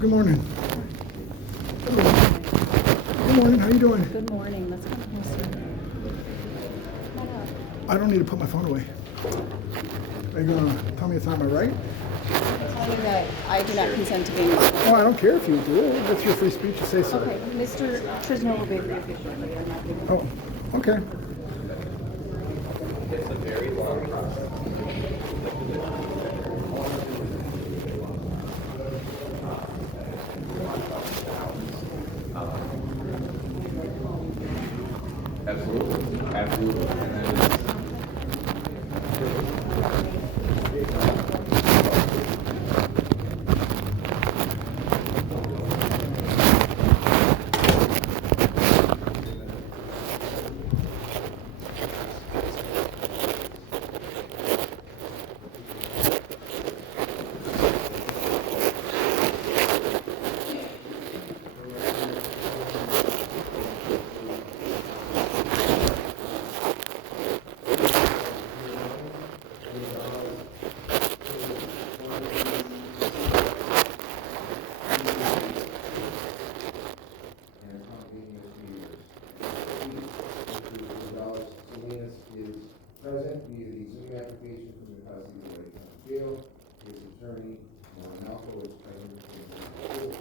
good morning. Good morning. Good morning. How you doing? Good morning. Let's come closer. I don't need to put my phone away. Are you gonna tell me it's on my right? I'll tell you that I do not consent to being recorded. Oh, I don't care if you do. That's your free speech. You say so. Okay, Mr. Trisno will be brief shortly. I'm not giving. Oh, okay. It's a very long process. Absolutely, absolutely. And then present via the Zoom application from the Cosby County Jail. His attorney, Malcolm, is present in the court.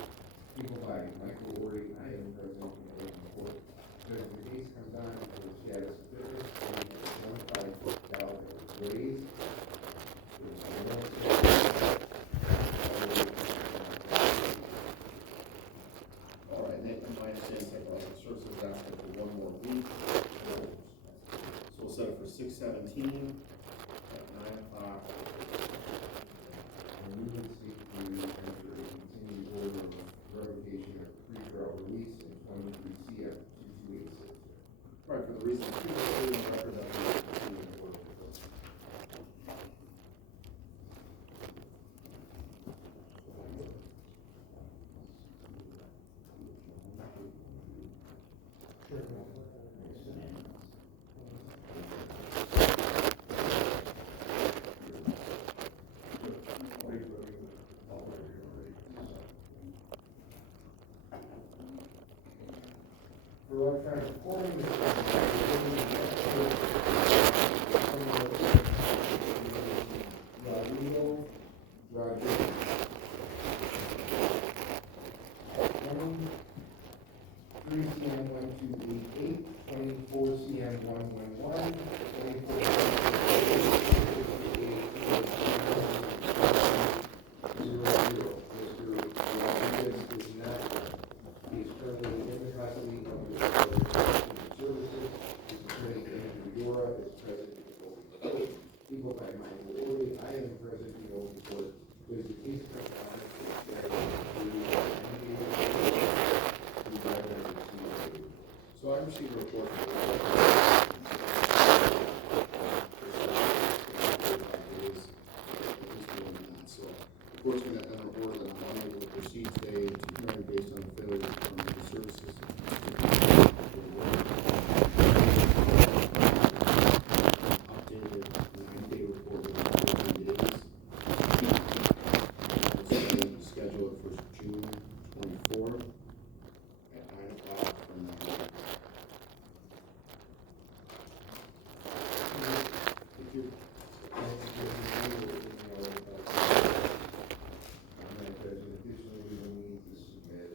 People by Michael Ori, I am present in the court. As the case comes on for the status of witness, $25 that was raised. All right, Nick, my understanding technological services is asking for one more week. So we'll set it for 6/17 at 9 o'clock. And we would seek to enter a continued order of revocation of pre-trial release in 23 CF 2286. Right, for the reason previously on record that we will continue to work with this. For electronic recording, Rodrigo, Rodriguez. 3 CM 1288, 24 CM 111, 24 Mr. Rodriguez is not, he is currently in the custody of the services. His attorney, Andrew Yora, is present in the open court. People by Michael Ori, I am present in the open court. There's a case comes on. So I received a report from so the court's going to enter an order that I'm unable to proceed today to hearing based on the failure of the services. Updated 9-day report within 14 days. Schedule it for June 24th at 9 o'clock for 9 o'clock. Thank you. Additionally, we will need to submit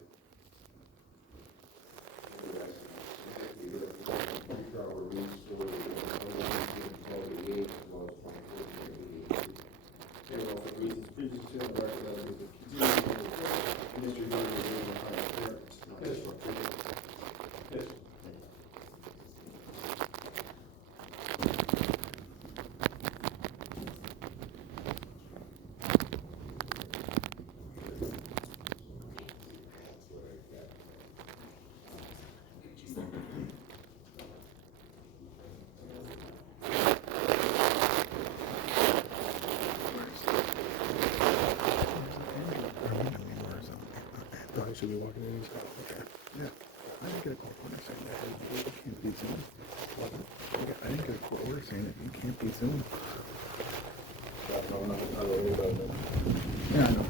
pre-trial release for the 1288 as well as 2488. Okay, well, for reasons previously on the record, that is the continuing Mr. Young is doing the final appearance, not this one. Yes. Thought I should be walking in. Okay. Yeah. I didn't get a court order saying that you can't be Zoom. I didn't get a court order saying that you can't be Zoom. Yeah, I know.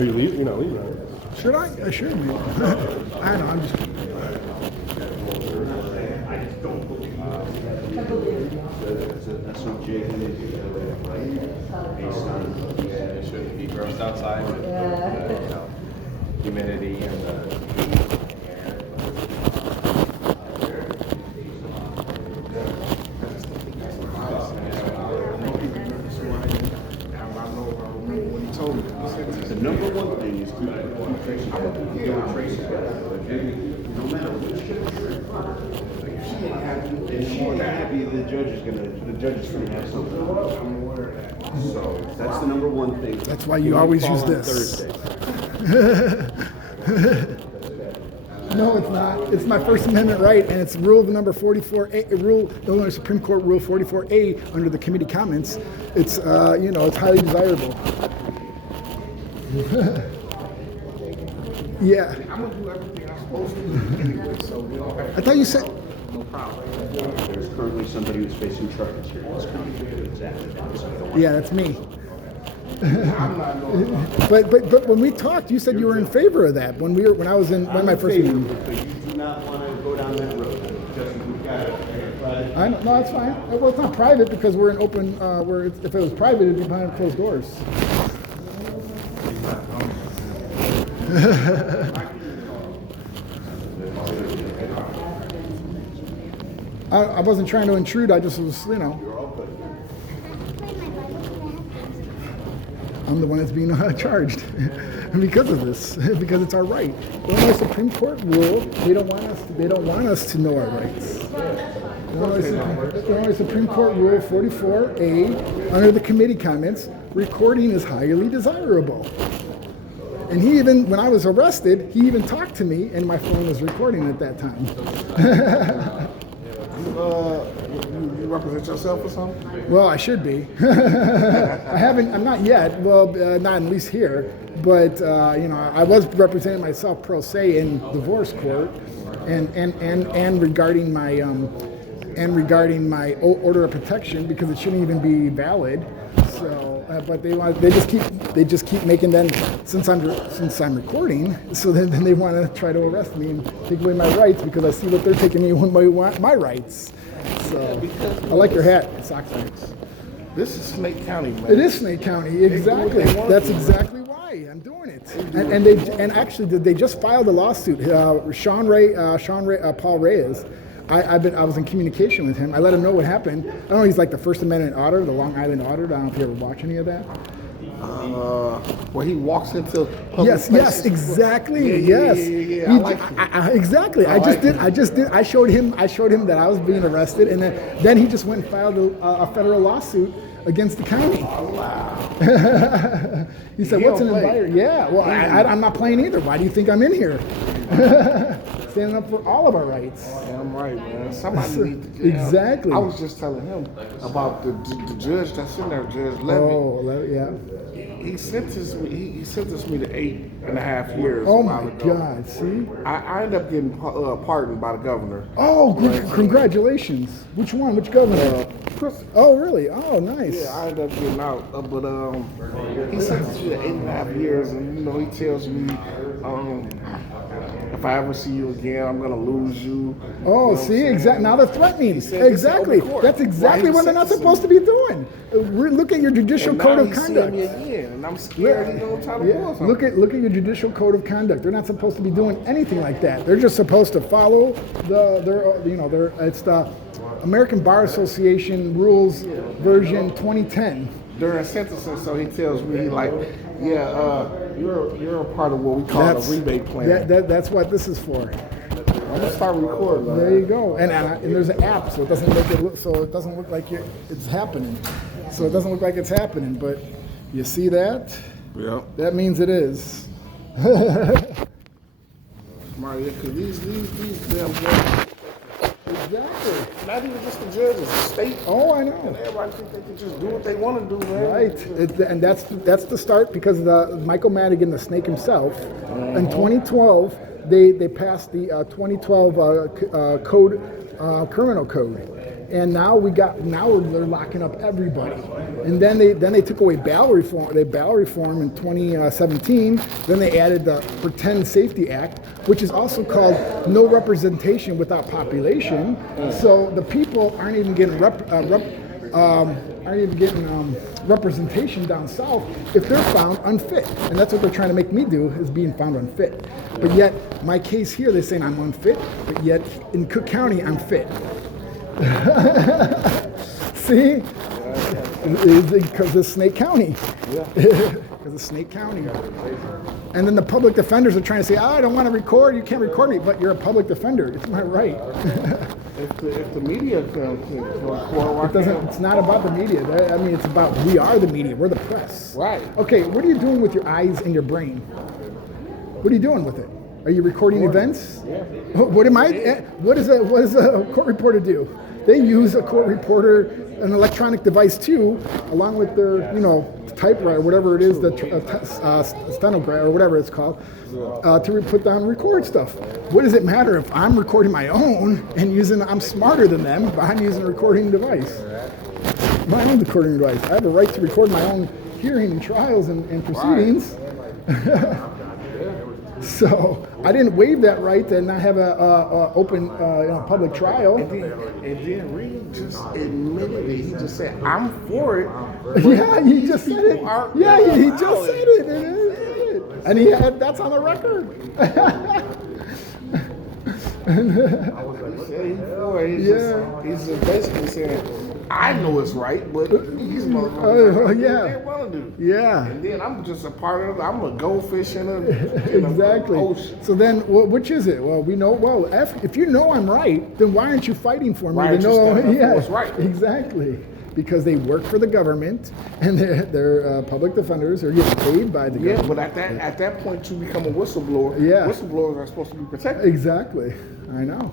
Are you leaving? You're not leaving, right? Should I? I should. I don't know. I'm just. It shouldn't be gross outside with humidity and the air. The number one thing is to trace it. No matter which judge you're in front of. If she ain't happy, the judge is gonna have something. I'm aware of that. So that's the number one thing. That's why you always use this. No, it's not. It's my First Amendment right, and it's rule number 44A, Illinois Supreme Court Rule 44A under the committee comments. It's, it's highly desirable. Yeah. I'm gonna do everything I'm supposed to do anyway, so we don't have I thought you said. no problem. There's currently somebody who's facing charges here in this county. Exactly. Yeah, that's me. I'm not going. But when we talked, you said you were in favor of that when I was in my first meeting. Because you do not want to go down that road. Just we've got it. No, that's fine. Well, it's not private because we're in open. If it was private, it'd be behind closed doors. I wasn't trying to intrude. I just was, I'm the one that's being charged because of this, because it's our right. Illinois Supreme Court rule, they don't want us to know our rights. Illinois Supreme Court Rule 44A, under the committee comments, recording is highly desirable. And he even, when I was arrested, he even talked to me, and my phone was recording at that time. You represent yourself or something? Well, I should be. I'm not yet. Well, not at least here. But I was representing myself pro se in divorce court, and regarding my order of protection because it shouldn't even be valid. So, but they just keep making them since I'm recording. So then they want to try to arrest me and take away my rights because I see what they're taking away my rights. So I like your hat. It sucks. This is Snake County, man. It is Snake County, exactly. That's exactly why I'm doing it. And actually, they just filed a lawsuit. Paul Reyes. I was in communication with him. I let him know what happened. I don't know. He's like the First Amendment auditor, the Long Island auditor. I don't know if you ever watch any of that. Where he walks into public Yes, places. exactly. Yeah, Yes. I like him. Exactly. I showed him that I was being arrested, and then he just went and filed a federal lawsuit against the county. Wow. He said, "What's an environment?" Yeah. Well, I'm not playing either. Why do you think I'm in here? Standing up for all of our rights. Damn right, man. Somebody needs to get Exactly. I was just telling him about the judge that's in there, Judge Levy. Oh, yeah. He sentenced me. He sentenced me to 8.5 years. Oh a my while ago. God! See? I ended up getting pardoned by the governor. Oh, congratulations! Which one? Which governor? Oh, really? Oh, nice. Yeah, I ended up getting out, but he sentenced me to 8.5 years, and he tells me, if I ever see you again, I'm gonna lose you. Oh, see, exactly. Now they're threatening. Exactly. That's exactly what they're not supposed to be doing. Look at your judicial code of conduct. Me again, and I'm scared he's gonna try to pull something. Look at your judicial code of conduct. They're not supposed to be doing anything like that. They're just supposed to follow it's the American Bar Association rules version 2010. During sentencing, so he tells me you're a part of what we call a rebate plan. That's what this is for. I'm gonna start recording. There you go. And there's an app, so it doesn't look like it's happening. So it doesn't look like it's happening, but you see that? Yeah. That means it is. Mario, because these damn judges. Exactly. Not even just the judges, the state. Oh, I know. And everybody think they can just do what they want to do, man. Right, and that's the start because Michael Madigan, the snake himself, in 2012 they passed the 2012 criminal code, And now they're locking up everybody. And then they took away bail reform. They bail reform in 2017. Then they added the Pretend Safety Act, which is also called No Representation Without Population. So the people aren't even getting representation down south if they're found unfit. And that's what they're trying to make me do, is being found unfit. But yet my case here, they're saying I'm unfit, but yet in Cook County I'm fit. See? Because of Snake County. Because of Snake County. And then the public defenders are trying to say, I don't want to record, you can't record me, but you're a public defender. It's my right. If the media can record, It's not about the media. I mean, it's about, we are the media. We're the press. Right. Okay, what are you doing with your eyes and your brain? What are you doing with it? Are you recording events? Yeah. What does a court reporter do? They use a court reporter, an electronic device too, along with their, typewriter, whatever it is, the stenograph or whatever it's called, to put down and record stuff. What does it matter if I'm recording my own and I'm smarter than them, but I'm using a recording device? My own recording device. I have a right to record my own hearing and trials and proceedings. So I didn't waive that right to not have a open public trial. And then Reed just admitted it. He just said, "I'm for it." Yeah, he just said it. Yeah, he just said it. And that's on the record. He's just basically saying, I know it's right, but these motherfuckers they want to do. Yeah. And then I'm just a part of it. I'm a goldfish in a Exactly. ocean. So then, which is it? Well, we know. Well, if you know I'm right, then why aren't you fighting for me? Why aren't you standing up for what's right? Exactly. Because they work for the government, and they're public defenders. They're getting paid by the government. But at that point, you become a whistleblower. Yeah. Whistleblowers are supposed to be protected. Exactly. I know.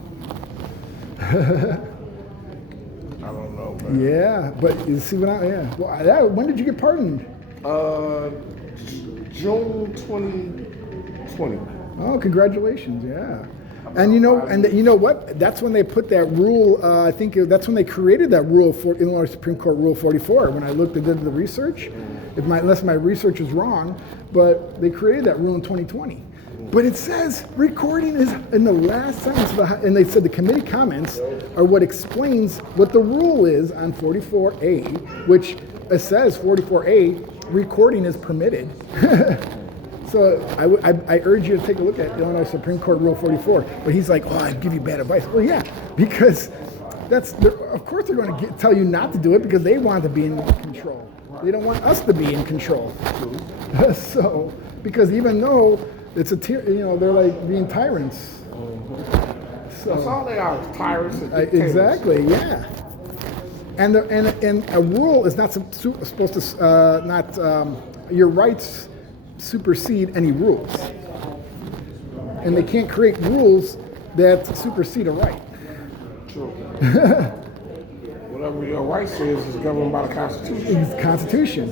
I don't know, man. Yeah, but you see what Well, when did you get pardoned? June 2020. Oh, congratulations! Yeah, and you know what? That's when they put that rule. I think that's when they created that rule for Illinois Supreme Court Rule 44. When I looked and did the research, unless my research is wrong, but they created that rule in 2020. But it says recording is in the last sentence, and they said the committee comments are what explains what the rule is on 44A, which it says 44A, recording is permitted. So I urge you to take a look at Illinois Supreme Court Rule 44. But he's like, oh, I'd give you bad advice. Well, yeah, because of course they're going to tell you not to do it because they want to be in control. They don't want us to be in control. So, because even though it's they're like being tyrants. So, that's all they are, tyrants and dictators. Exactly, yeah. And a rule is not supposed to your rights supersede any rules, and they can't create rules that supersede a right. True. Whatever your right says is governed by the Constitution. It's the Constitution,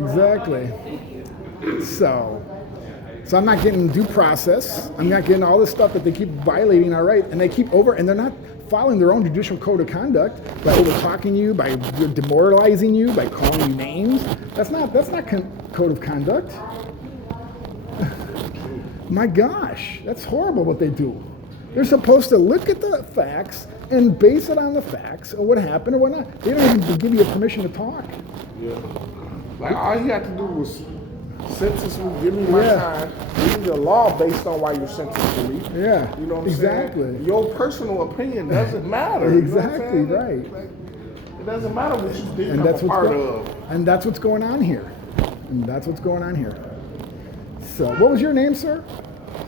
exactly. So I'm not getting due process. I'm not getting all this stuff that they keep violating our right, and they keep and they're not following their own judicial code of conduct by over-talking you, by demoralizing you, by calling you names. That's not code of conduct. My gosh, that's horrible what they do. They're supposed to look at the facts and base it on the facts or what happened or what not. They don't even give you permission to talk. Yeah. Like all you have to do was sentence me, give me my time, give me the law based on why you're sentencing me. Yeah. You know what I'm exactly. saying? Your personal opinion doesn't matter. Exactly, you know right. It doesn't matter what you did And that's part of. And that's what's going on here. So, what was your name, sir?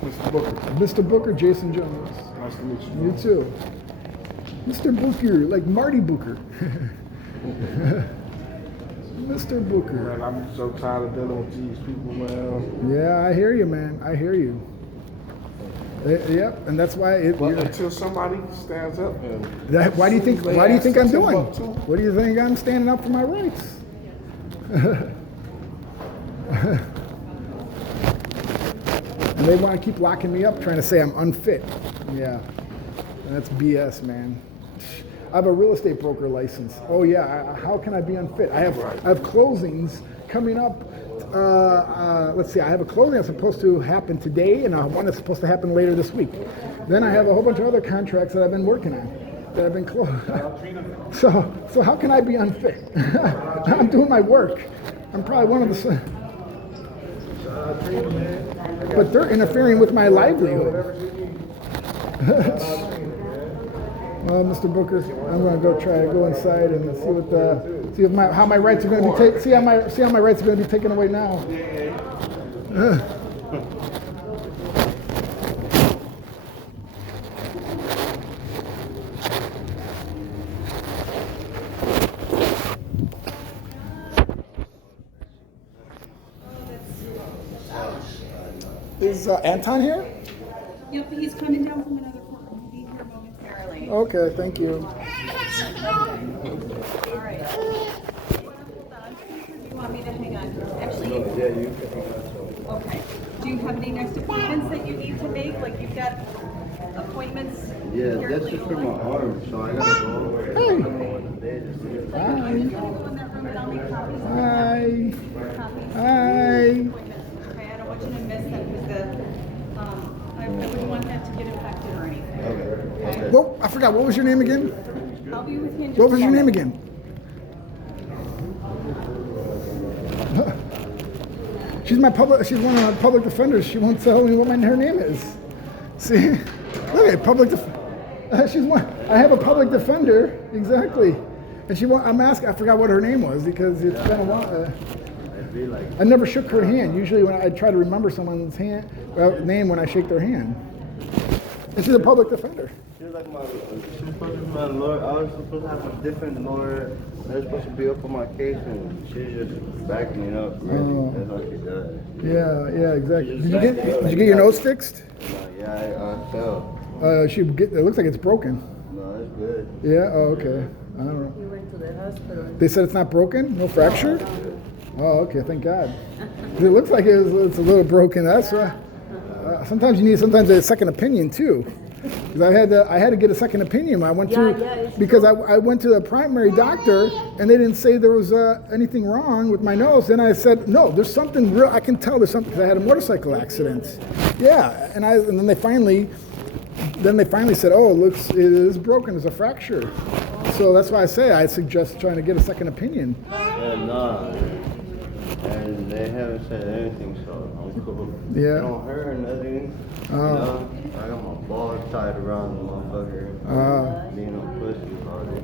Mr. Booker. Mr. Booker, Jason Jones. Nice to meet you. You too. Mr. Booker, like Marty Booker. Mr. Booker. Man, I'm so tired of dealing with these people, man. Yeah, I hear you, man. I hear you. Yep, and that's why until somebody stands up and why do you think I'm doing? What do you think I'm standing up for my rights? And they want to keep locking me up, trying to say I'm unfit. Yeah, and that's BS, man. I have a real estate broker license. Oh yeah, how can I be unfit? I have closings coming up. Let's see, I have a closing that's supposed to happen today, and one that's supposed to happen later this week. Then I have a whole bunch of other contracts that I've been working on, that have been closed. So how can I be unfit? I'm doing my work. I'm probably one of the... But they're interfering with my livelihood. Well, Mr. Booker, I'm going to go try to go inside and see what see if how my rights are going to be taken. See how my rights are going to be taken away now. Is Anton here? Yep, he's coming down from another courtroom. He'll be here momentarily. Okay, thank you. All right. Hold on. Do you want me to hang on? Actually, Yeah, you can hang on. okay. Do you have any next appointments that you need to make? Like you've got appointments? Yeah, here that's just for my arm, so I gotta go. Hey. I don't know what the day is. Hi. I'm just gonna go in that room and I'll make copies of Hi. copies. Hi. Appointments. Okay, I don't want you to miss that because I wouldn't want that to get infected or anything. Okay. Well, I forgot. What was your name again? I'll be with you in just What was a your name moment. again? She's one of my public defenders. She won't tell me what her name is. See, look at public. She's one. I have a public defender, exactly. And I'm asking. I forgot what her name was because it's been a while. I never shook her hand. Usually, when I try to remember someone's name when I shake their hand. And she's a public defender. She was like she was supposed to be my lawyer. I was supposed to have a different lawyer. They're supposed to be up on my case, and she's just backing it up. Really. That's all she does. Yeah, exactly. Did you get your nose fixed? Yeah, I fell. It looks like it's broken. No, it's good. Yeah. Oh, okay. I don't know. You went to the hospital. They said it's not broken? No fracture? Oh, okay, thank God. It looks like it's a little broken. That's sometimes you need a second opinion too. Because I had to get a second opinion. I went because I went to the primary doctor and they didn't say there was anything wrong with my nose. Then I said, no, there's something real. I can tell there's something because I had a motorcycle accident. Yeah, and then they finally said, oh, it is broken. There's a fracture. So that's why I suggest trying to get a second opinion. Yeah, nah. And they haven't said anything, so I'm cool. Yeah. It don't hurt or nothing. You know? I got my balls tied around the motherfucker. Being a pussy party.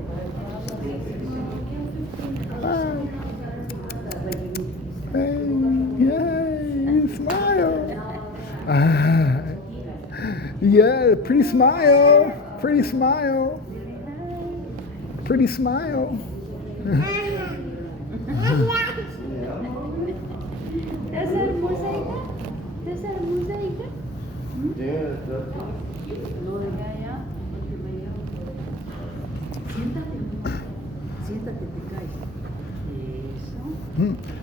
Hey, smile. Yeah, pretty smile. Pretty smile. Pretty smile. ¿Esa es mosaica? ¿Esa es mosaica? Yeah, that's No, de allá, porque mañana. Siéntate, te caes. Eso.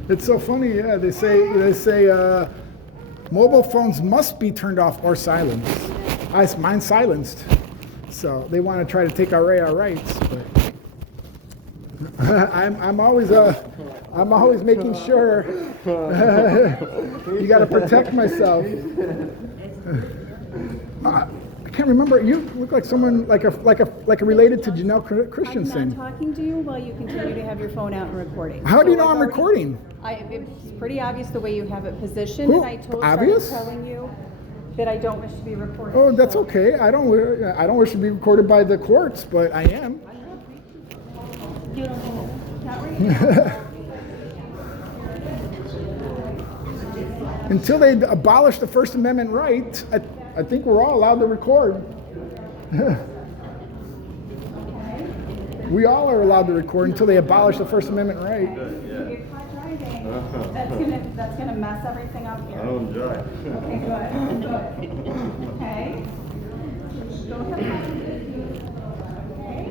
It's so funny, yeah. They say mobile phones must be turned off or silenced. Mine's silenced, so they want to try to take away our rights. But I'm always making sure. You got to protect myself. I can't remember. You look like someone like a related to Janelle Christensen. I'm not talking to you while you continue to have your phone out and recording. How do you know I've I'm already- recording? It's pretty obvious the way you have it positioned, Who? and I Obvious? started telling you that I don't wish to be recorded. Oh, that's so- okay. I don't wish to be recorded by the courts, but I am. You don't, not right now. Until they abolish the First Amendment right, I think we're all allowed to record. We all are allowed to record until they abolish the First Amendment right. You're caught driving. That's gonna mess everything up I here. don't drive. Okay, good. Okay. Don't have fun. Okay.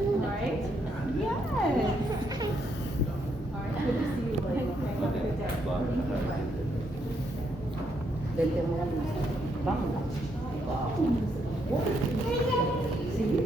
All right. Yes. All right. Good to see you. Blake. Okay, have a good day. Vente, vámonos. Vámonos. Sí.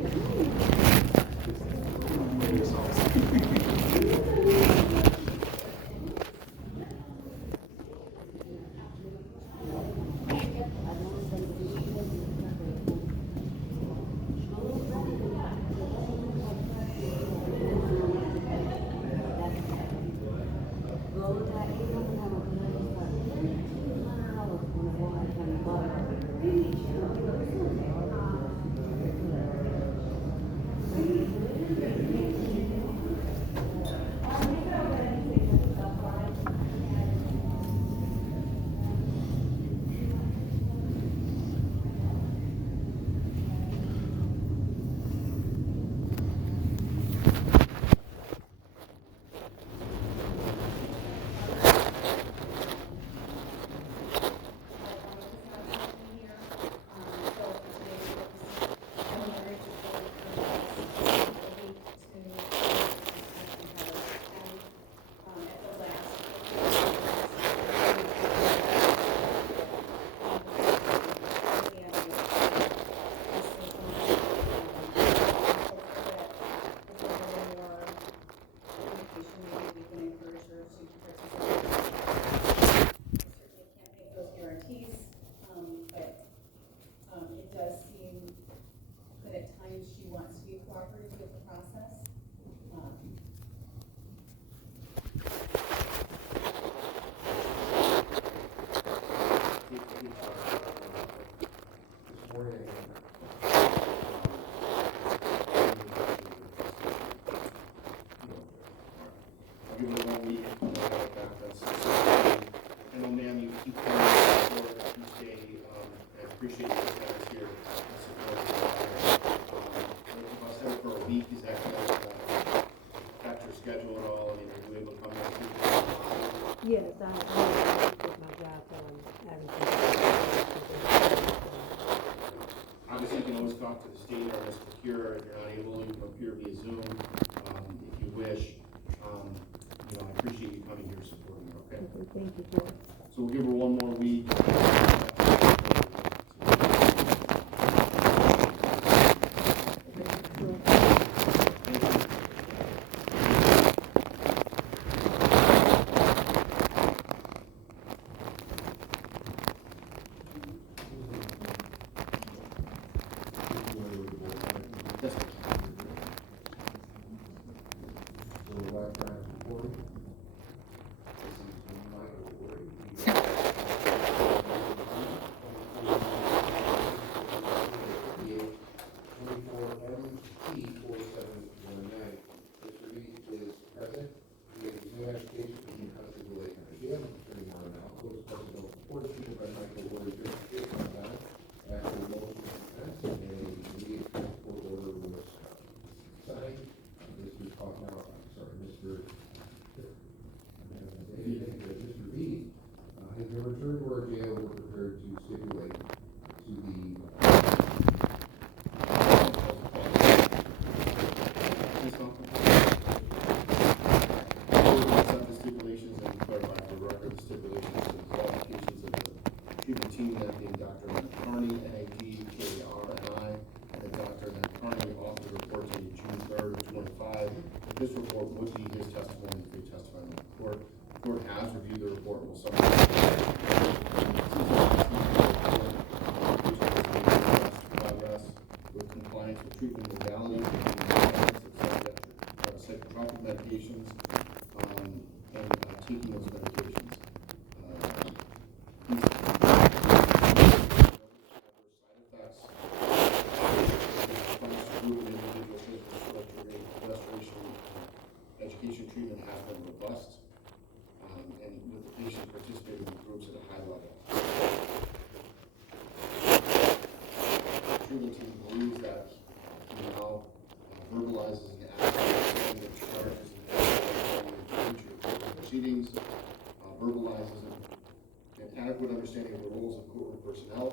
appreciate your attendance here. and support of the doctor. If I set it for a week, is that going to affect your schedule at all? I mean, are you able to come next week? Yes, I quit my job, so I'm having to. Obviously, you can always talk to the state or Mr. Cure. If you're not able, you can appear via Zoom, if you wish. You know, I appreciate you coming here supporting her, okay? Okay, thank you, George. So we'll give her one more week. Yes, sir. So the last time recording. This is Michael Ward. MT4719. Mr. Reed is present. He has no application for the custody relation to jail. Attorney Marnell, close question reported by Michael Ward, after the motion of defense, and immediate transport order was signed. Mr. Kaufman, Mr. Reed has been returned to our jail. We're prepared to stipulate to the Ms. Hoffman? We'll accept the stipulations and clarify for the record the stipulations and qualifications of the treatment team, that being Dr. Carney, NADKRNI, and then Dr. Carney authored a report dated June 3rd of 25. This report would be his testimony if they testify in the court. The court has reviewed the report and will summarize progress with compliance with treatment modalities, psychotropic medications, and taking those medications. These side effects, response to group and individual physical restoration, education treatment has been robust, and with the patient participating in groups at a high level. The treatment team believes that he now verbalizes and acts the charges and future proceedings, verbalizes an adequate understanding of the roles of courtroom personnel,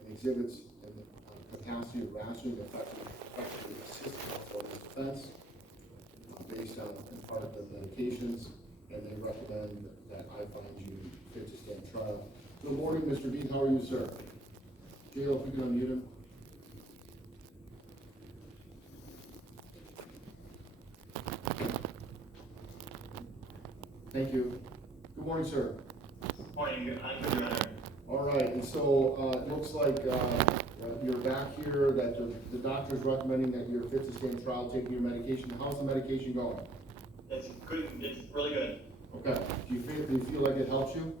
and exhibits a capacity of rationally effectively assist counsel in his defense, based on in part of the medications, and they recommend that I find you fit to stand trial. Good morning, Mr. Dean. How are you, sir? Jail, if you can unmute him. Thank you. Good morning, sir. Morning, I'm good, Your Honor. All right, and so it looks like you're back here, that the doctor's recommending that you're fit to stand trial, taking your medication. How's the medication going? It's good, it's really good. Okay. Do you feel like it helps you?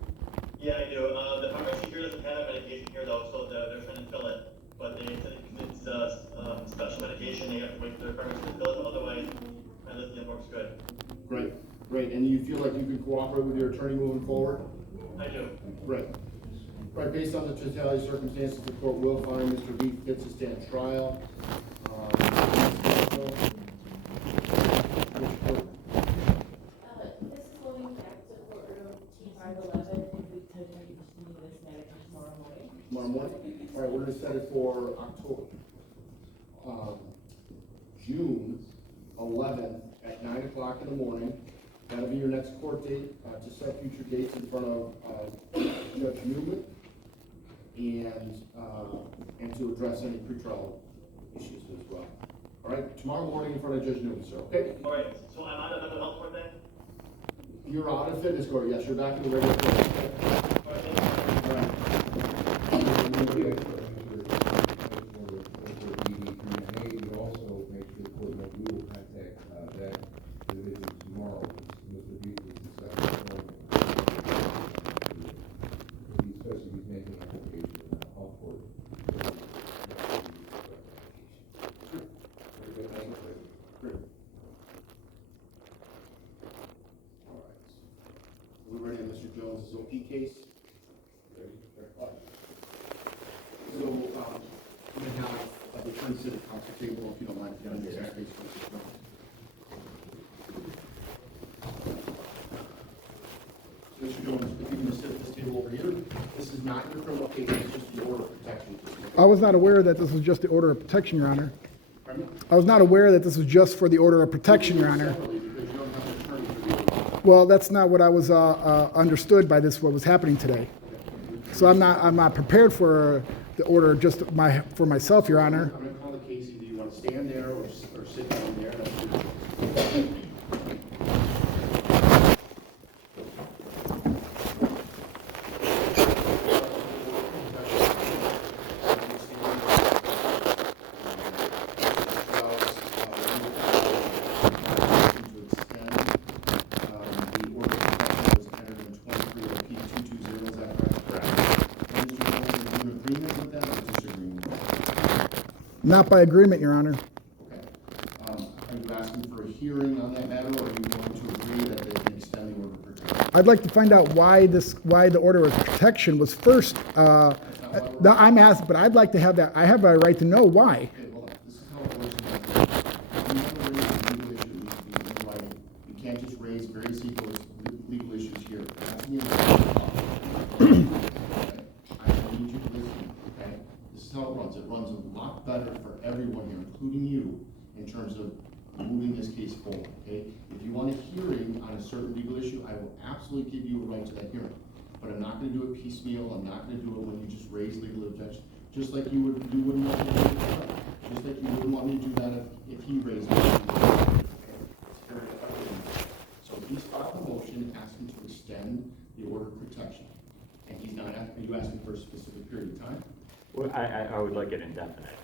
Yeah, I do. The pharmacy here doesn't have a medication here though, so they're trying to fill it. But they said it's special medication, they have to wait for their pharmacy to fill it, otherwise my lithium works good. Great, great. And you feel like you can cooperate with your attorney moving forward? I do. Great. Right, based on the totality of circumstances, the court will find Mr. B fit to stand trial. This is going back to courtroom T711, if we could continue this matter tomorrow morning. Tomorrow morning? All right, we're gonna set it for June 11th at 9 o'clock in the morning. That'll be your next court date, to set future dates in front of Judge Newman, and to address any pretrial issues as well. All right, tomorrow morning in front of Judge Newman, sir, okay? All right, so I'm out of mental health court then? You're out of fitness court, yes, you're back in the regular court. Okay? All right, thank you. All right. We also make sure the court knows we will contact that individual tomorrow. Mr. Beach was discussing especially he's making an application in the health court. Great. All right. We're ready on Mr. Jones' OP case. Ready? All right. attorney sit at council table if you don't mind. If you don't use that space for this one. Mr. Jones, if you can sit at this table over here, this is not your criminal case, it's just the order of protection. I was not aware that this was just the order of protection, Your Honor. Pardon me? I was not aware that this was just for the order of protection, Your Honor. Separately, because you don't have an attorney for the order. Well, that's not what I was understood by this, what was happening today. So I'm not prepared for the order just for myself, Your Honor. I'm gonna call the case, either you want to stand there or sit down there. That's your- Not by agreement, Your Honor. Okay. Are you asking for a hearing on that matter, or are you going to agree that they can extend the order of protection? I'd like to find out why the order of protection was first. No, I'm asked, but I'd like to have that. I have a right to know why. Okay, well, this is how it works. You have to raise legal issues in writing. You can't just raise various legal issues here. That's me. Okay? I need you to listen, okay? This is how it runs. It runs a lot better for everyone here, including you, in terms of moving this case forward, okay? If you want a hearing on a certain legal issue, I will absolutely give you a right to that hearing. But I'm not gonna do it piecemeal, I'm not gonna do it when you just raise legal objections, just like you wouldn't want me to do it, just like you wouldn't want me to do that if he raised it. Okay? It's very effective. So he's filed a motion asking to extend the order of protection. And he's not asking, are you asking for a specific period of time? Well, I would like it indefinite.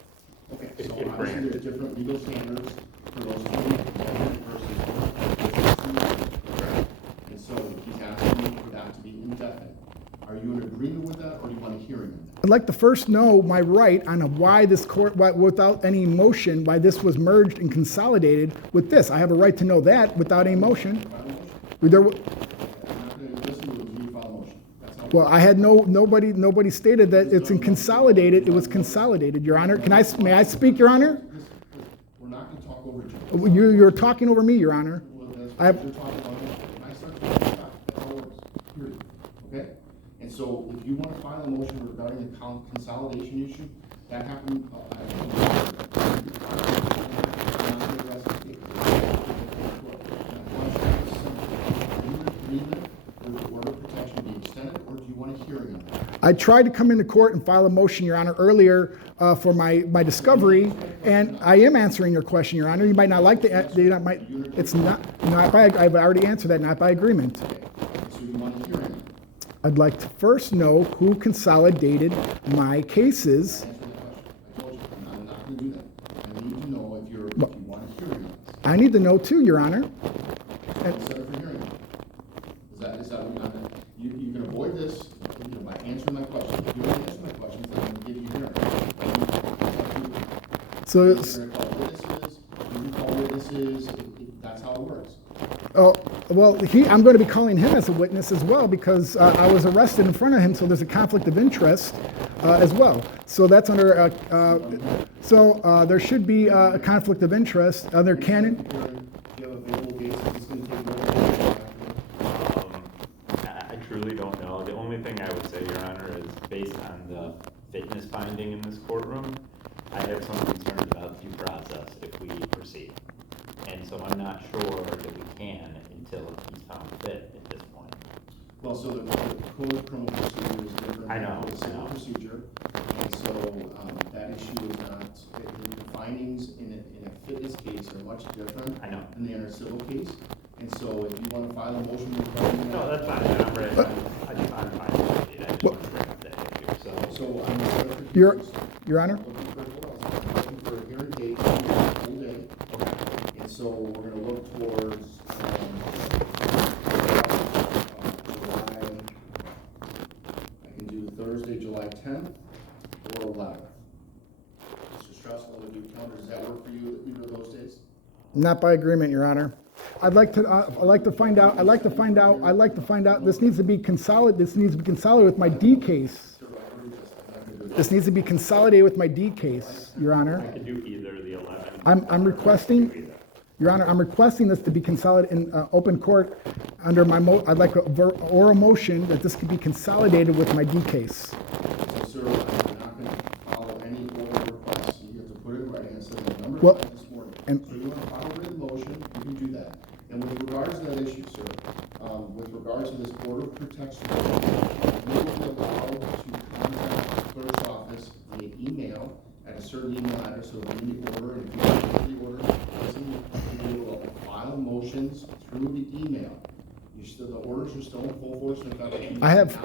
Okay, If so granted. obviously there's different legal standards for those two versus. And so he's asking for that to be indefinite. Are you in agreement with that, or do you want a hearing on that? I'd like to first know my right on why this court, without any motion, why this was merged and consolidated with this. I have a right to know that without any motion. File a motion? There, I'm not gonna listen to it until you file a motion. That's how. well, I had nobody stated that it's in consolidated. It was consolidated, Your Honor. May I speak, Your Honor? We're not gonna talk over each other. You're talking over me, Your Honor. Well, that's I- what you're talking about. When I start talking, stop. That's how it works. Period. Okay? And so if you want to file a motion regarding the consolidation issue, that happened, I tried to come into court and file a motion, Your Honor, earlier for my discovery, and I am answering your question, Your Honor. You might not like the, it's not by, I've already answered that, not by agreement. So you want a hearing? I'd like to first know who consolidated my cases. Answer the question. I told you, I'm not gonna do that. I need to know if you want a hearing on this. I need to know too, Your Honor. Set up a hearing. Is that what you can avoid this, by answering my question. If you don't answer my questions, then I'm gonna give you a hearing. So, You're gonna call witnesses, you call witnesses, that's how it works. oh, well, I'm going to be calling him as a witness as well because I was arrested in front of him, so there's a conflict of interest as well. So that's under, there should be a conflict of interest under canon. Do you have available dates? Is this gonna take more than I truly don't know. The only thing I would say, Your Honor, is based on the fitness finding in this courtroom, I have some concerns about due process if we proceed. And so I'm not sure that we can until he's found fit at this point. Well, so the code of criminal procedure is different. I know, than the civil I know. procedure, and so, that issue is not, the findings in a fitness case are much different. I know. Than they are in a civil case, and so if you wanna file a motion regarding that. No, that's fine. I'm ready. I'm fine with it. I just want to bring up that issue, So I'm gonna start with Your Honor? I'm looking for a hearing date, full day. And so we're gonna look towards, July, I can do Thursday, July 10th or 11th. Mr. Strauss, will do calendar, does that work for you, either of those days? Not by agreement, Your Honor. I'd like to find out, this needs to be consolidated with my D case. Sir, I already just, I'm not gonna do this needs to be consolidated with my D case, Your Honor. I could do either the 11th. I'm requesting, Your Honor, I'm requesting this to be consolidated in open court under my I'd like oral motion that this could be consolidated with my D case. So, sir, I'm not gonna follow any oral requests. You have to put it in writing. I said the number Well, of times this morning. and- So you want to file a written motion, you can do that. And with regards to that issue, sir, with regards to this order of protection, you will be allowed to contact the clerk's office via email at a certain email address, so in the order, and if you have the order, you'll be able to file motions through the email. The orders are still in full force and effect. I have-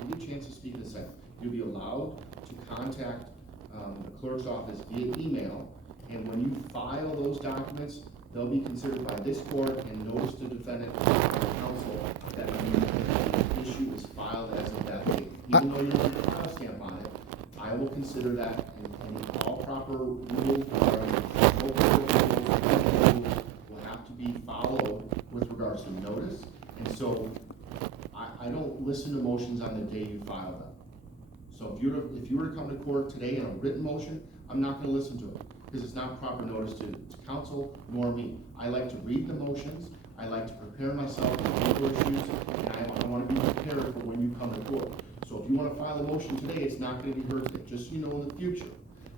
Give you a chance to speak in a second. You'll be allowed to contact the clerk's office via email, and when you file those documents, they'll be considered by this court and notice to defendant or counsel that the issue is filed as of that date. Even though you don't get a file stamp on it, I will consider that, and all proper rules regarding local rules will have to be followed with regards to notice. And so I don't listen to motions on the day you file them. So if you were to come to court today in a written motion, I'm not gonna listen to it, because it's not proper notice to counsel nor me. I like to read the motions, I like to prepare myself on legal issues, and I wanna be prepared for when you come to court. So if you wanna file a motion today, it's not gonna be heard today, just so you know in the future.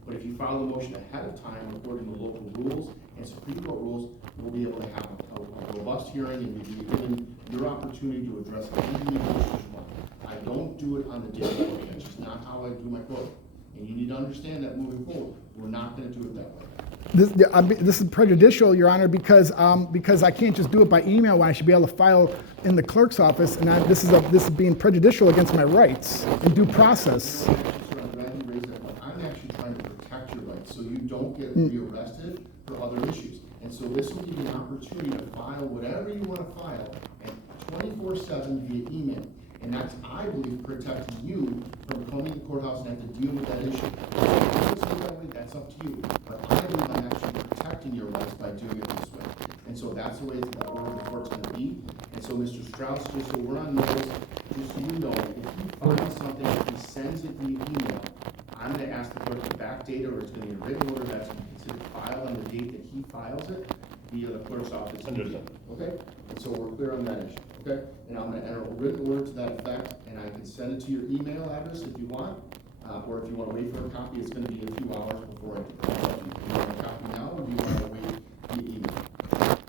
But if you file a motion ahead of time according to local rules and Supreme Court rules, we'll be able to have a robust hearing and we'll be given your opportunity to address any legal issues you want. I don't do it on the day of court. That's just not how I do my court. And you need to understand that moving forward, we're not gonna do it that way. This is prejudicial, Your Honor, because I can't just do it by email when I should be able to file in the clerk's office, and this is being prejudicial against my rights and due process. Sir, I'm glad you raised that point. I'm actually trying to protect your rights so you don't get rearrested for other issues. And so this will give you an opportunity to file whatever you want to file and 24/7 via email. And that's, I believe, protecting you from coming to the courthouse and have to deal with that issue. If you want to say that way, that's up to you. But I believe I'm actually protecting your rights by doing it this way. And so that's the way that order of the court's going to be. And so, Mr. Strauss, just so we're on notice, just so you know, if he finds something, if he sends it via email, I'm going to ask the clerk to backdate it, or it's going to be a written order that's going to be considered filed on the date that he files it via the clerk's office. Understood. Okay? And so we're clear on that issue. Okay? And I'm going to enter a written order to that effect, and I can send it to your email address if you want, or if you want to wait for a copy, it's going to be a few hours before I do it. Do you want a copy now, or do you want to wait via email?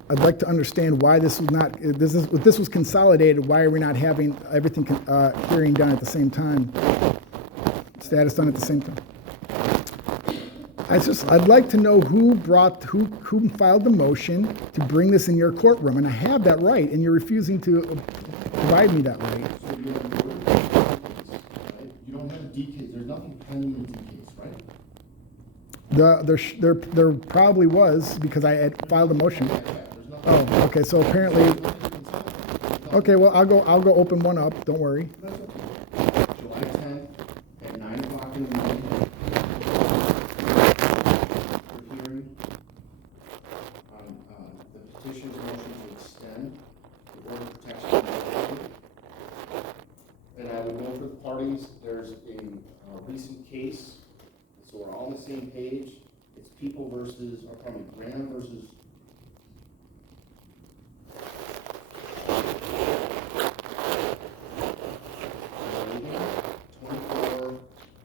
I'd like to understand why this was not, if this was consolidated, why are we not having everything, hearing done at the same time? Status done at the same time? I'd like to know who filed the motion to bring this in your courtroom, and I have that right, and you're refusing to provide me that right. So you have an order, right? You don't have a D case, there's nothing pending in the D case, right? There probably was, because I had filed a motion. There's nothing. Oh, okay, so apparently, okay, well, I'll go open one up, don't worry. That's okay. July 10th at 9 o'clock in the morning. For hearing on the petition's motion to extend the order of protection. And I would note for the parties, there's a recent case, so we're all on the same page. It's People versus, or probably Graham versus.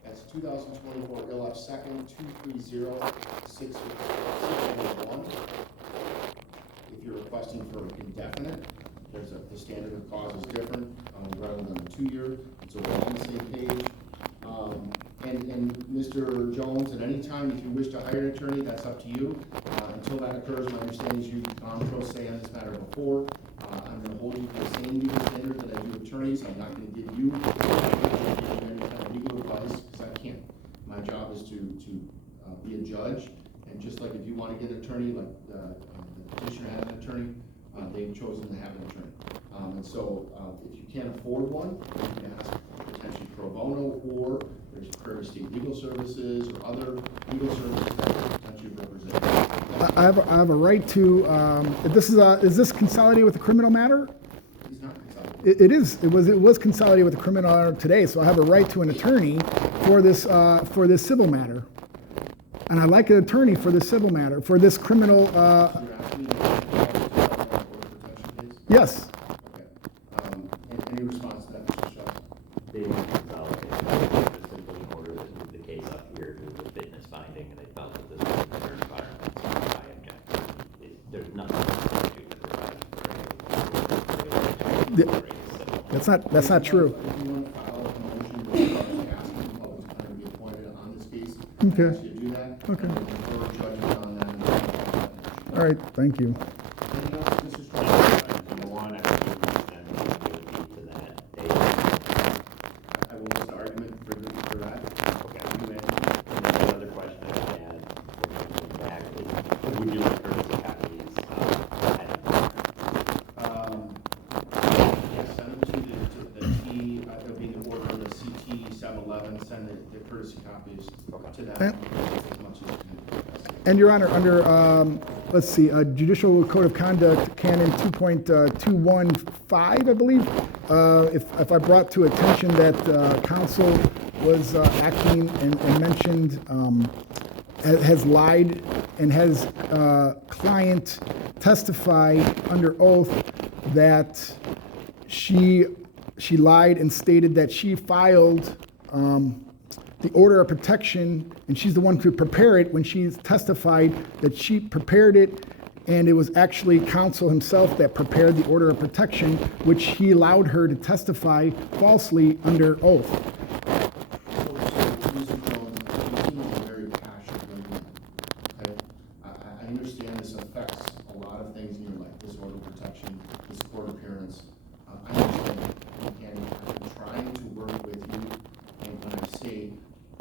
That's 2024 ILF 2nd 230-661. If you're requesting for indefinite, the standard of cause is different, rather than a 2-year, so we're on the same page. And Mr. Jones, at any time, if you wish to hire an attorney, that's up to you. Until that occurs, my understanding is you've gone pro se on this matter before. I'm going to hold you to the same legal standard that I do attorneys. I'm not going to give you any kind of legal advice, because I can't. My job is to be a judge, and just like if you want to get an attorney, like the petitioner had an attorney, they've chosen to have an attorney. And so if you can't afford one, you can ask potentially pro bono, or there's Prairie State Legal Services or other legal services that potentially represent. I have a right to, is this consolidated with a criminal matter? He's not consolidated. It was consolidated with the criminal matter today, so I have a right to an attorney for this civil matter. And I'd like an attorney for this civil matter, for this criminal, You're asking me to file a order protection case? yes. Okay. Any response to that, Mr. Shaw? They won't consolidate. Just simply in order to move the case up here to the fitness finding, and they felt that this was a third environment, so I object. There's nothing to provide That's not true. If you want to file a motion with asking the public defender to be appointed on this case, Okay. I ask you to do that. Okay. And defer judgment on that and file that motion. All right, thank you. Anything else, Mr. Strong? Number one, I think we can to that date. I will miss the argument for that. Okay. You may. And then the other question I had, looking back, is would you like courtesy copies? Yes, send them to the T, it'll be the order of the CT 711, send the courtesy copies to them And- as much as you can. And Your Honor, under, let's see, Judicial Code of Conduct, Canon 2.215, I believe, if I brought to attention that counsel was acting and mentioned, has lied and has client testify under oath that she lied and stated that she filed the order of protection, and she's the one to prepare it when she testified that she prepared it, and it was actually counsel himself that prepared the order of protection, which he allowed her to testify falsely under oath. Mr. Jones, you seem like a very passionate young man, okay? I understand this affects a lot of things in your life, this order of protection, this court appearance. I understand that, and I'm trying to work with you, and when I say,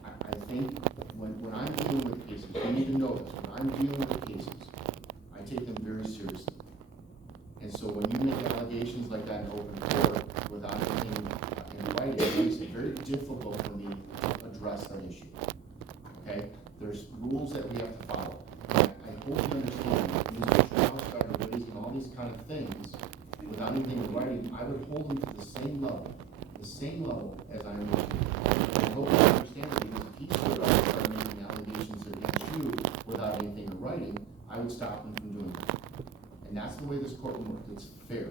I think when I'm dealing with cases, you need to know this, when I'm dealing with cases, I take them very seriously. And so when you make allegations like that in open court without anything in writing, it makes it very difficult for me to address that issue. Okay? There's rules that we have to follow. And I hope you understand that Mr. Strauss started raising all these kind of things without anything in writing. I would hold him to the same level as I am with you. I hope you understand that because if he stood up and started making allegations against you without anything in writing, I would stop him from doing that. And that's the way this courtroom works. It's fair.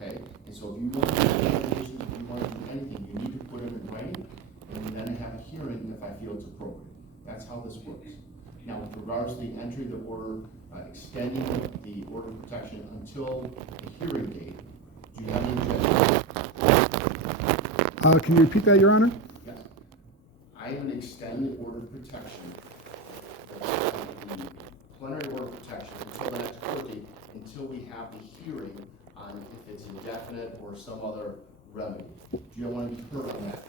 Okay? And so if you want to make allegations, if you want to do anything, you need to put it in writing and then have a hearing if I feel it's appropriate. That's how this works. Now, with regards to the entry of the order, extending the order of protection until the hearing date, do you have any objection? Can you repeat that, Your Honor? Yes. I am going to extend the order of protection, the plenary order of protection until the next court date, until we have the hearing on if it's indefinite or some other remedy. Do you want to be heard on that?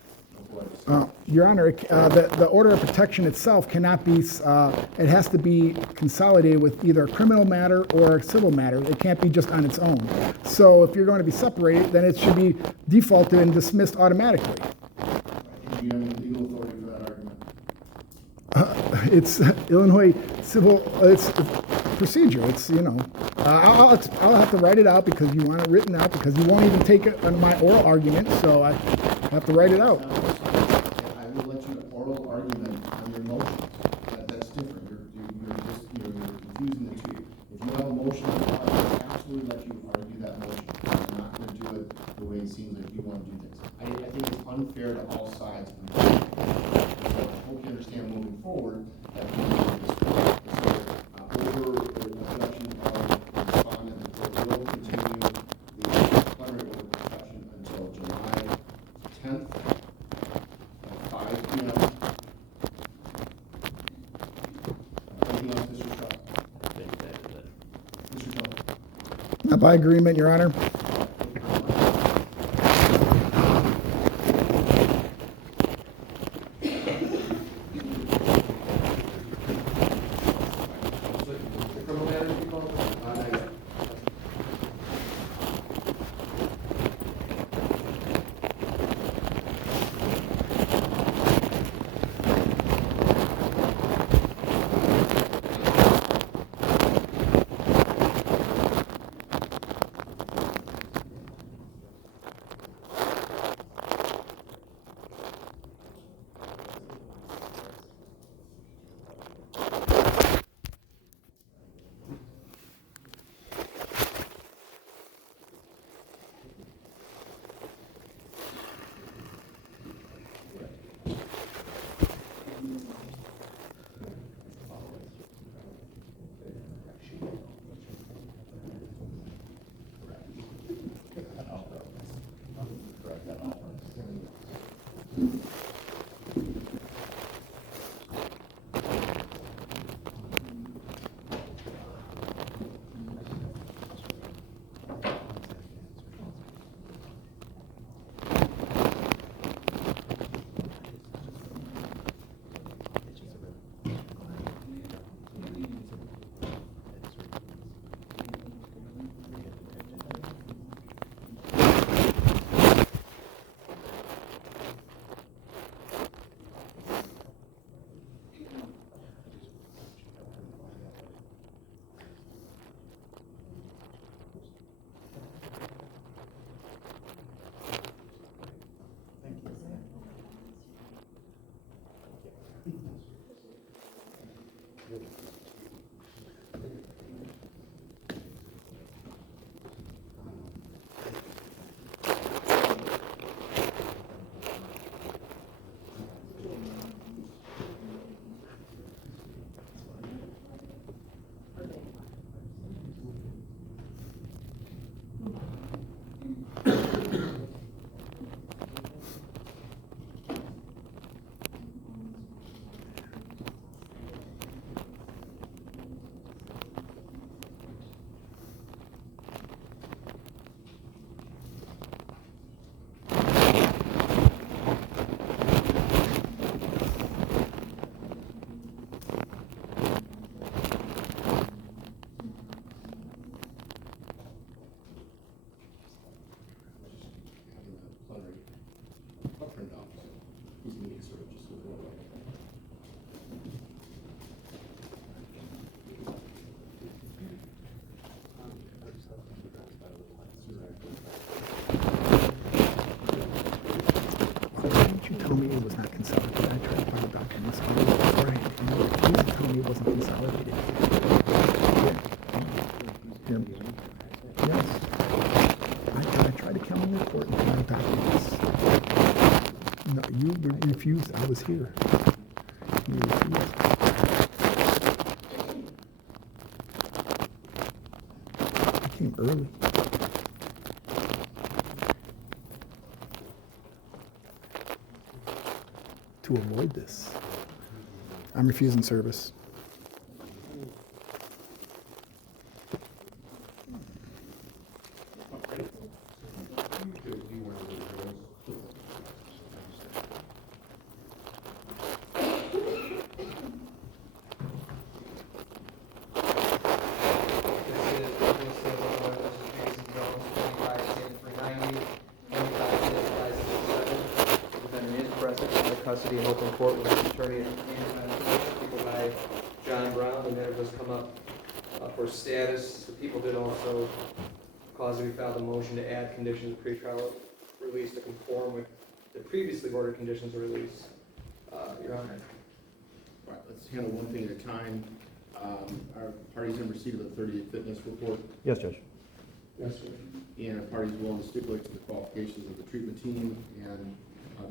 Your Honor, the order of protection itself cannot be, it has to be consolidated with either a criminal matter or a civil matter. It can't be just on its own. So if you're going to be separated, then it should be defaulted and dismissed automatically. Do you have any legal authority for that argument? It's Illinois civil, it's procedure. It's, you know, I'll have to write it out because you want it written out because you won't even take it on my oral argument, so I have to write it out. I will let you an oral argument on your motions. That's different. You're confusing the two. If you have a motion, I'll absolutely let you argue that motion. I'm not going to do it the way it seems like you want to do things. I think it's unfair to all sides. So I hope you understand moving forward that we need to do this. Over the introduction of the respondent, the court will continue the plenary order of protection until July 10th at 5 p.m. Anything else, Mr. Strauss? I think that is it. Mr. Jones? Not by agreement, Your Honor. Thank you very much. The criminal matter to be called? Not yet. Why didn't you tell me it was not consolidated? I tried to find the documents all beforehand. And you refused to tell me it wasn't consolidated. Yeah. Yes. I tried to come in the court and find documents. No, you refused. I was here. You refused. I came early. To avoid this. I'm refusing service. Custody in open court with his attorney and people by John Brown. The matter has come up for status. The people did also cause we filed a motion to add conditions of pretrial release to conform with the previously ordered conditions of release. Your Honor. All right, let's handle one thing at a time. Our parties in receipt of the 30-day fitness report. Yes, Judge. Yes, sir. And our parties willing to stipulate to the qualifications of the treatment team, and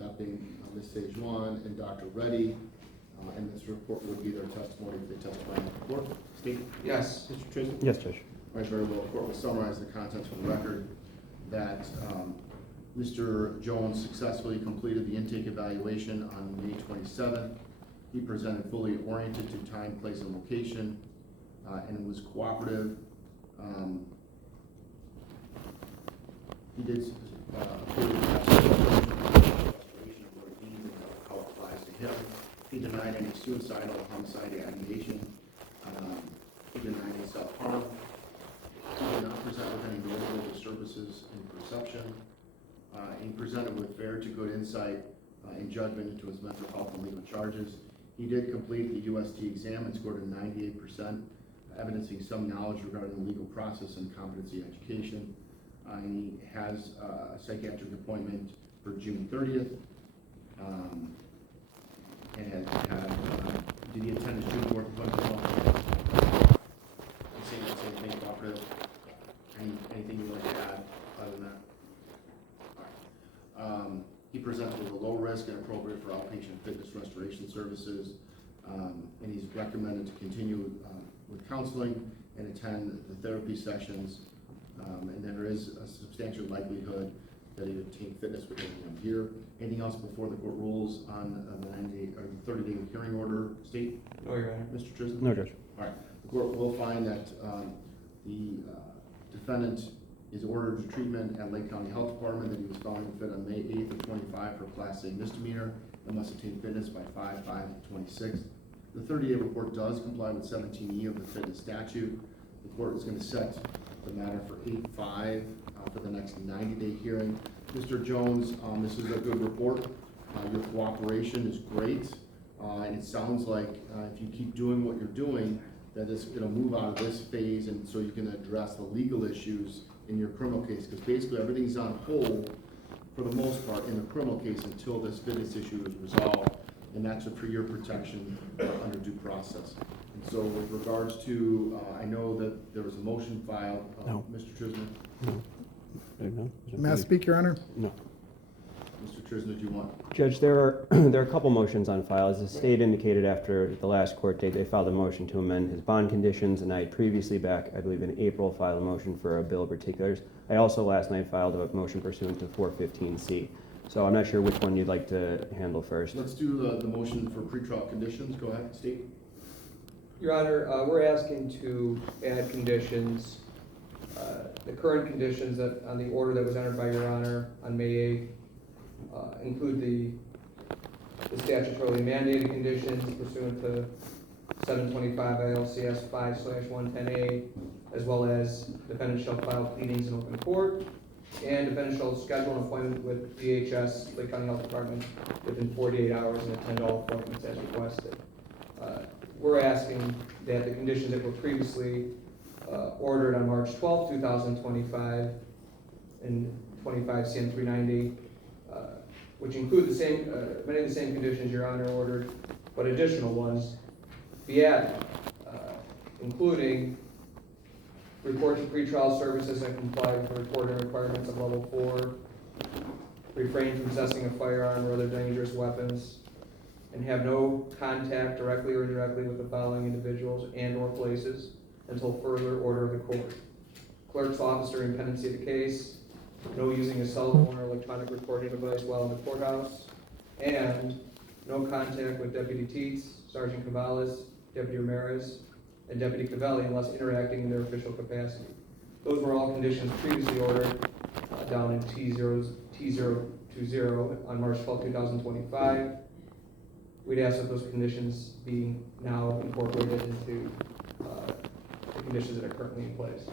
that being Ms. Stage 1 and Dr. Reddy, and this report would be their testimony if they testify in the court. Steve? Yes. Mr. Tristan? Yes, Judge. All right, very well. The court will summarize the contents for the record that Mr. Jones successfully completed the intake evaluation on May 27th. He presented fully oriented to time, place, and location, and was cooperative. He did appear to have some frustration of what he needs and how it applies to him. He denied any suicidal homicide ideation. He denied any self-harm. He did not present with any notable disturbances in perception. He presented with fair to good insight and judgment into his mental health and legal charges. He did complete the UST exam and scored a 98%, evidencing some knowledge regarding the legal process and competency education. He has a psychiatric appointment for June 30th. And did he attend his June 4th appointment? Same thing, cooperative. Anything you'd like to add other than that? All right. He presented with a low risk and appropriate for outpatient fitness restoration services. And he's recommended to continue with counseling and attend the therapy sessions. And there is a substantial likelihood that he would obtain fitness within 1 year. Anything else before the court rules on the 90 or the 30-day hearing order? State? No, Your Honor. Mr. Tristan? No, Judge. All right. The court will find that the defendant is ordered to treatment at Lake County Health Department, that he was found fit on May 8th of 25 for Class A misdemeanor and must attain fitness by 5/5/26. The 30-day report does comply with 17E of the fitness statute. The court is going to set the matter for 8/5 for the next 90-day hearing. Mr. Jones, this is a good report. Your cooperation is great, and it sounds like if you keep doing what you're doing, that it'll move out of this phase, and so you can address the legal issues in your criminal case, because basically everything's on hold for the most part in the criminal case until this fitness issue is resolved, and that's for your protection under due process. And so with regards to, I know that there was a motion filed, No. Mr. Trisman? No. May I speak, Your Honor? No. Mr. Trisman, do you want? Judge, there are a couple motions on file. As the state indicated after the last court date, they filed a motion to amend his bond conditions, and I had previously back, I believe in April, filed a motion for a bill of particulars. I also last night filed a motion pursuant to 415C. So I'm not sure which one you'd like to handle first. Let's do the motion for pretrial conditions. Go ahead, Steve. Your Honor, we're asking to add conditions, the current conditions that, on the order that was entered by Your Honor on May 8th, include the statutorily mandated conditions pursuant to 725 ILCS 5/110A, as well as defendant shall file pleadings in open court, and defendant shall schedule an appointment with DHS, Lake County Health Department, within 48 hours and attend all appointments as requested. We're asking that the conditions that were previously ordered on March 12, 2025, in 25 CM 390, which include the same, many of the same conditions Your Honor ordered, but additional ones, be added, including report to pretrial services and comply with the reporting requirements of level 4, refrain from possessing a firearm or other dangerous weapons, and have no contact directly or indirectly with the following individuals and or places until further order of the court. Clerk's office during pendency of the case, no using a cell phone or electronic recording device while in the courthouse, and no contact with Deputy Teets, Sergeant Cavallis, Deputy Ramirez, and Deputy Cavelli unless interacting in their official capacity. Those were all conditions previously ordered down in T020 on March 12, 2025. We'd ask that those conditions be now incorporated into the conditions that are currently in place.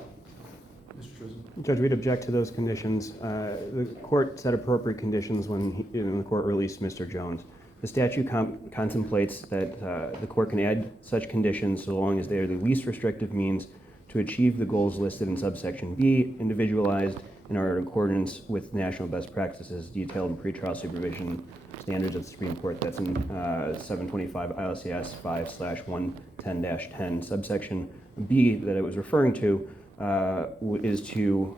Mr. Trisman. Judge, we'd object to those conditions. The court set appropriate conditions when the court released Mr. Jones. The statute contemplates that the court can add such conditions so long as they are the least restrictive means to achieve the goals listed in subsection B, individualized, and are in accordance with national best practices detailed in pretrial supervision standards of the Supreme Court. That's in 725 ILCS 5/110-10. Subsection B that it was referring to is to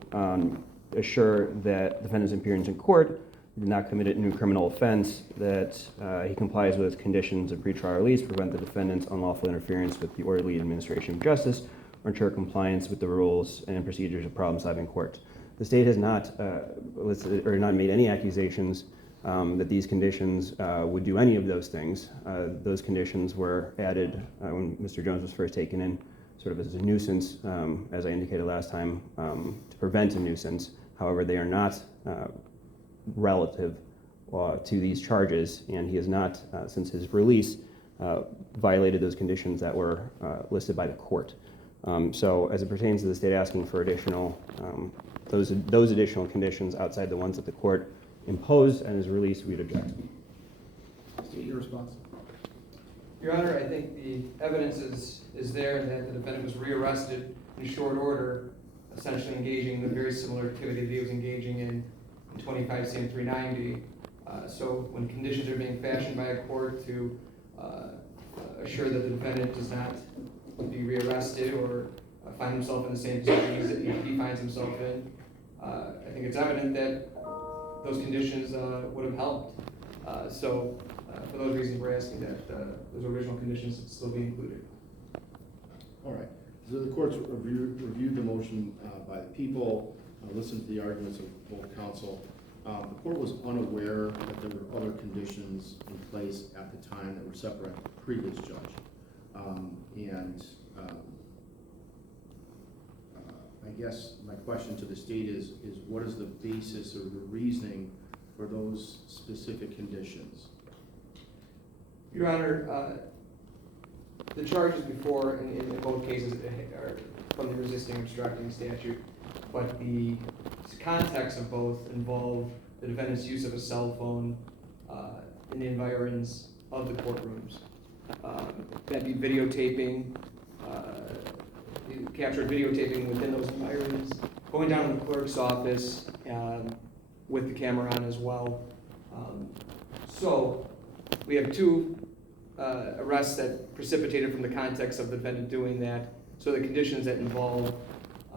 assure that defendant's appearance in court did not commit a new criminal offense, that he complies with conditions of pretrial release, prevent the defendant's unlawful interference with the orderly administration of justice, or ensure compliance with the rules and procedures of problem-solving court. The state has not listed or not made any accusations that these conditions would do any of those things. Those conditions were added when Mr. Jones was first taken in, sort of as a nuisance, as I indicated last time, to prevent a nuisance. However, they are not relative to these charges, and he has not, since his release, violated those conditions that were listed by the court. So as it pertains to the state asking for additional, those additional conditions outside the ones that the court imposed and his release, we'd object. State your response. Your Honor, I think the evidence is there that the defendant was rearrested in short order, essentially engaging in a very similar activity that he was engaging in 25 CM 390. So when conditions are being fashioned by a court to assure that the defendant does not be rearrested or find himself in the same position that he finds himself in, I think it's evident that those conditions would have helped. So for those reasons, we're asking that those original conditions still be included. All right. So the court's reviewed the motion by the people, listened to the arguments of both counsel. The court was unaware that there were other conditions in place at the time that were set by the previous judge. I guess my question to the state is what is the basis or the reasoning for those specific conditions? Your Honor, the charges before in both cases are from the resisting obstructing statute, but the context of both involve the defendant's use of a cell phone in the environs of the courtrooms. That'd be videotaping, captured videotaping within those environs, going down to the clerk's office with the camera on as well. So we have two arrests that precipitated from the context of the defendant doing that. So the conditions that involve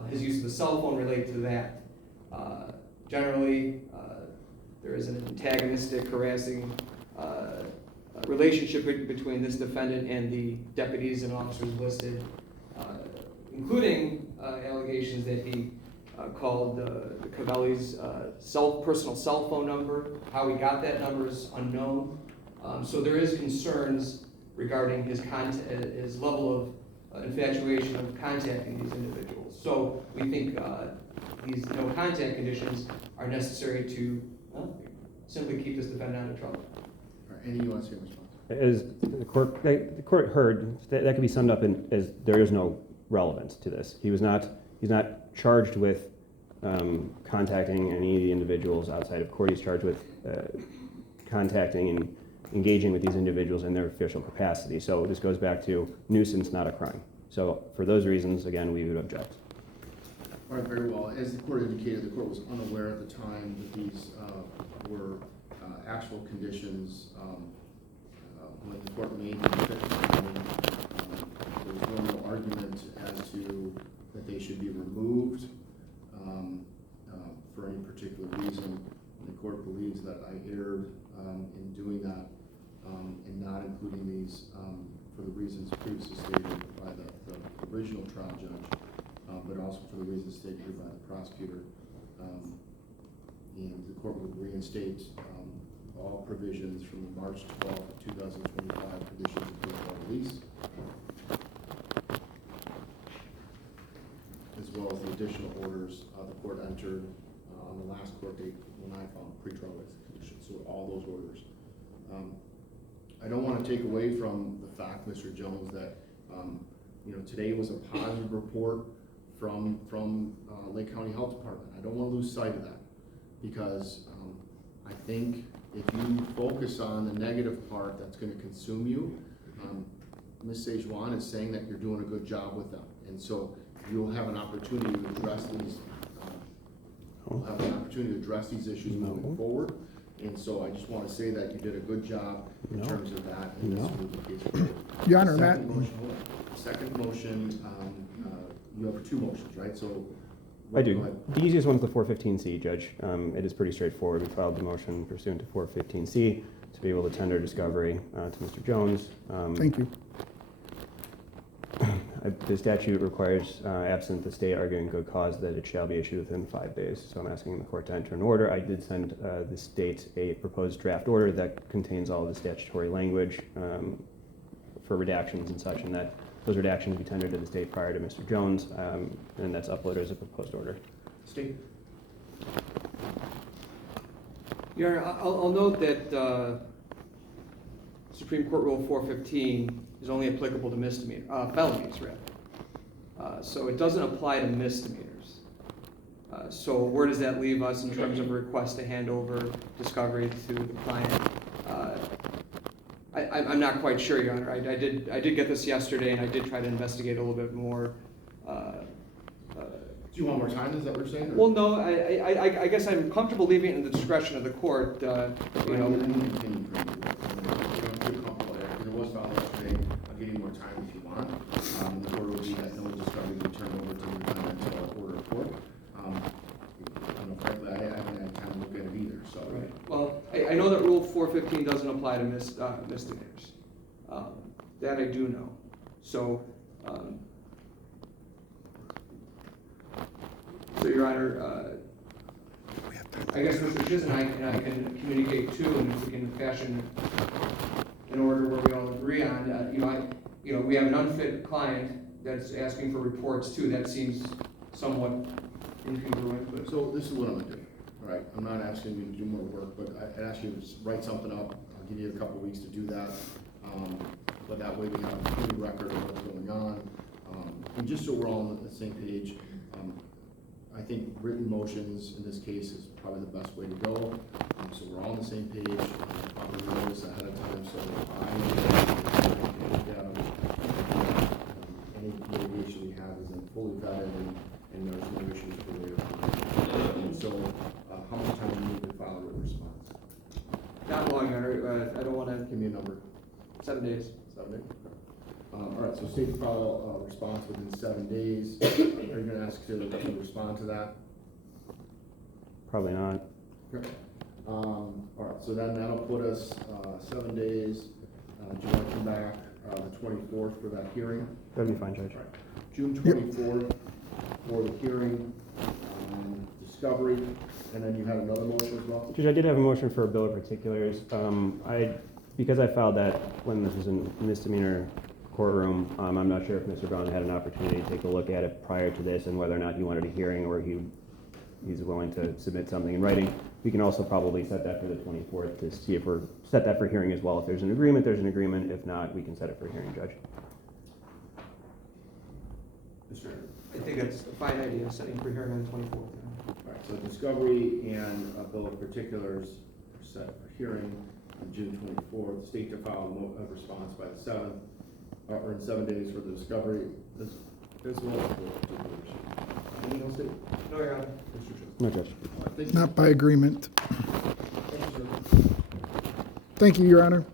his use of the cell phone relate to that. Generally, there is an antagonistic, harassing relationship between this defendant and the deputies and officers listed, including allegations that he called the Cavelli's personal cell phone number. How he got that number is unknown. So there is concerns regarding his level of infatuation of contacting these individuals. So we think these no contact conditions are necessary to simply keep this defendant out of trouble. All right, anything you want to say in response? As the court heard, that can be summed up as there is no relevance to this. He's not charged with contacting any of the individuals outside of court. He's charged with contacting and engaging with these individuals in their official capacity. So this goes back to nuisance, not a crime. So for those reasons, again, we would object. All right, very well. As the court indicated, the court was unaware at the time that these were actual conditions. When the court made the finding, there was no real argument as to that they should be removed for any particular reason. And the court believes that I erred in doing that and not including these for the reasons previously stated by the original trial judge, but also for the reasons stated here by the prosecutor. And the court would reinstate all provisions from the March 12, 2025 conditions of protocol release, as well as the additional orders the court entered on the last court date when I found pretrial conditions. So all those orders. I don't want to take away from the fact, Mr. Jones, that today was a positive report from Lake County Health Department. I don't want to lose sight of that, because I think if you focus on the negative part that's going to consume you, Ms. Sejuan is saying that you're doing a good job with them, and so you'll have an opportunity to address these. We'll have an opportunity to address these issues moving forward. And so I just want to say that you did a good job in terms of that, and this will be the case forward. Your Honor, Matt. Second motion, you have two motions, right? So I do. The easiest one is the 415C, Judge. It is pretty straightforward. We filed the motion pursuant to 415C to be able to tender discovery to Mr. Jones. Thank you. The statute requires, absent the state arguing good cause, that it shall be issued within 5 days. So I'm asking the court to enter an order. I did send the state a proposed draft order that contains all of the statutory language for redactions and such, and that those redactions be tendered to the state prior to Mr. Jones, and that's uploaded as a proposed order. State. Your Honor, I'll note that Supreme Court Rule 415 is only applicable to felonies, rather. So it doesn't apply to misdemeanors. So where does that leave us in terms of a request to hand over discovery to the client? I'm not quite sure, Your Honor. I did get this yesterday, and I did try to investigate a little bit more. Do you want more time? Is that what you're saying? Or? Well, no. I guess I'm comfortable leaving it in the discretion of the court. There was filed yesterday. I'll give you more time if you want. The order will be that no discovery will be turned over to the defendant until order of court. Frankly, I haven't had time to look at it either. So. Right. Well, I know that Rule 415 doesn't apply to misdemeanors. That I do know. So, Your Honor, I guess Mr. Chiz and I can communicate too, and if we can fashion an order where we all agree on. We have an unfit client that's asking for reports too. That seems somewhat incongruent. But. So this is what I'm gonna do. All right, I'm not asking you to do more work, but I'd ask you to write something up. I'll give you a couple weeks to do that. But that way we have a clear record of what's going on. And just so we're all on the same page, I think written motions in this case is probably the best way to go. So we're all on the same page. Probably know this ahead of time, so any litigation we have is then fully vetted and there's no issues for later. And so, how much time do you need to file a written response? Not long, Your Honor. I don't want to. Give me a number. 7 days. 7 days? All right, so state to file a response within 7 days. Are you gonna ask to respond to that? Probably not. Okay. All right, so then that'll put us 7 days. Do you want to come back the 24th for that hearing? That'd be fine, Judge. All right. June 24th for the hearing, discovery, and then you had another motion as well? Judge, I did have a motion for a bill of particulars. Because I filed that when this was in misdemeanor courtroom, I'm not sure if Mr. Brown had an opportunity to take a look at it prior to this and whether or not he wanted a hearing or he's willing to submit something in writing. We can also probably set that for the 24th to see if we're set that for hearing as well. If there's an agreement, there's an agreement. If not, we can set it for hearing, Judge. I think that's a fine idea, setting for hearing on the 24th. All right, so discovery and a bill of particulars are set for hearing on June 24th. State to file a response by the 7th, or in 7 days for the discovery, as well as for particulars. Anything else, Dave? No, Your Honor. No, Judge. All right, thank you. Not by agreement. Thank you, sir. Thank you, Your Honor.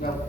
Now,